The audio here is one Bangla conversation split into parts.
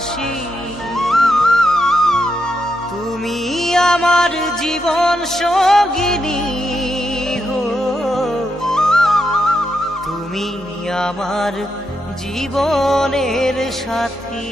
ভালোবাসি। তুমি আমার জীবন সঙ্গিনী হো, তুমি আমার জীবনের সাথী।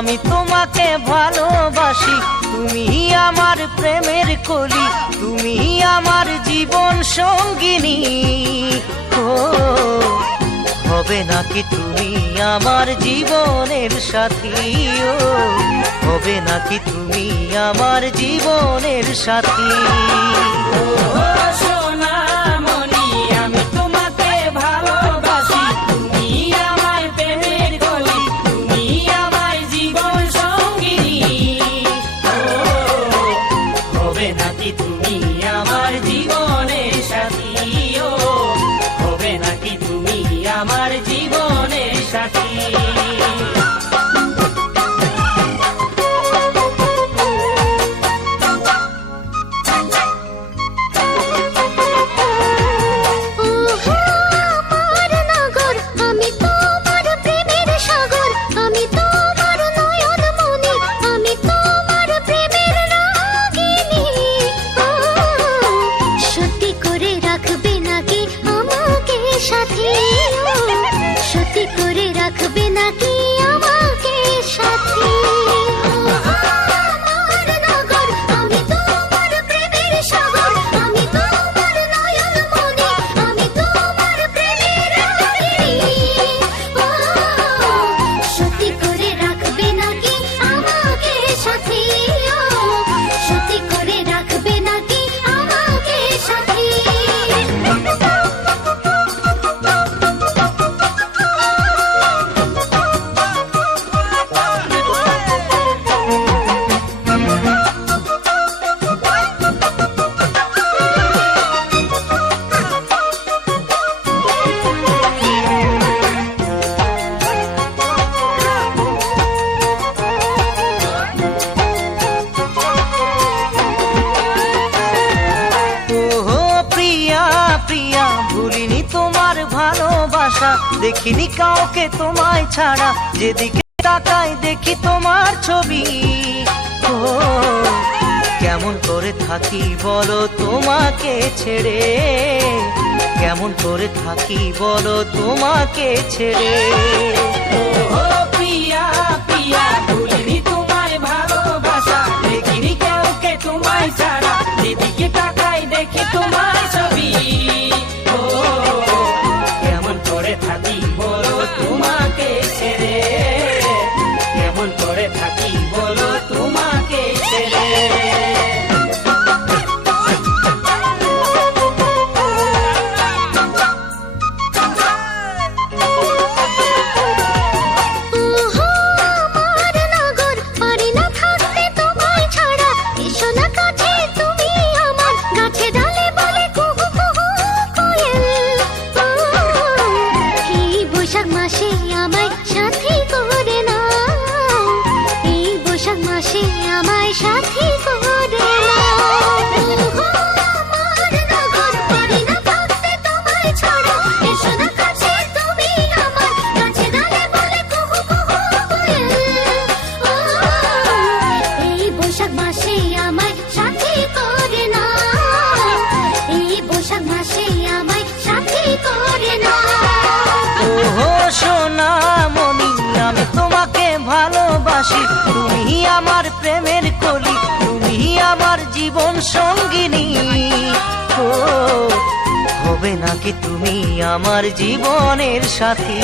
আমি তোমাকে ভালোবাসি, তুমি আমার প্রেমের কলি, তুমি আমার জীবন সঙ্গিনী। ও হবে নাকি তুমি আমার জীবনের সাথী? ও হবে নাকি তুমি আমার জীবনের সাথী? নাকি তুমি আমার জীবনের সাথী? ও হবে নাকি তুমি আমার জীবনের সাথী? সত্যি করে রাখবে নাকি আমাকে সাথী? আমার নগর, আমি তোমার প্রেমের সাগর, আমি তোমার নয়ন মনি, আমি তোমার প্রেমের রাগিনী। সত্যি করে রাখবে নাকি আমাকে সাথী? সত্যি করে রাখবে নাকি আমাকে সাথী? ভুলিনি তোমার ভালোবাসা, দেখিনি কাউকে তোমায় ছাড়া, যেদিকে তাকাই দেখি তোমার ছবি। ও কেমন করে থাকি বলো তোমাকে ছেড়ে, কেমন করে থাকি বলো তোমাকে ছেড়ে। ও প্রিয়া প্রিয়া, ভুলিনি তোমার ভালোবাসা, দেখিনি কাউকে তোমায় ছাড়া, যেদিকে তাকাই দেখি তোমার ছবি। কেমন করে থাকি বলো তোমাকে ছেড়ে, কেমন করে থাকি বলো তোমাকে ছেড়ে। সাথী করে আমার নগর, পারি না থাকতে তোমায় ছাড়া, এসো না কাছে তুমি আমার, কাছে গেলে বলে কুহু কুহু কোয়েল। এই বৈশাখ মাসে আমায় সাথী করে না, এই বৈশাখ মাসে আমায় সাথী করে না। ও সোনা মনি, আমি তোমাকে ভালোবাসি, তুমি আমার প্রেমের কলি, তুমি আমার জীবন সঙ্গিনী। ও হবে নাকি তুমি আমার জীবনের সাথী?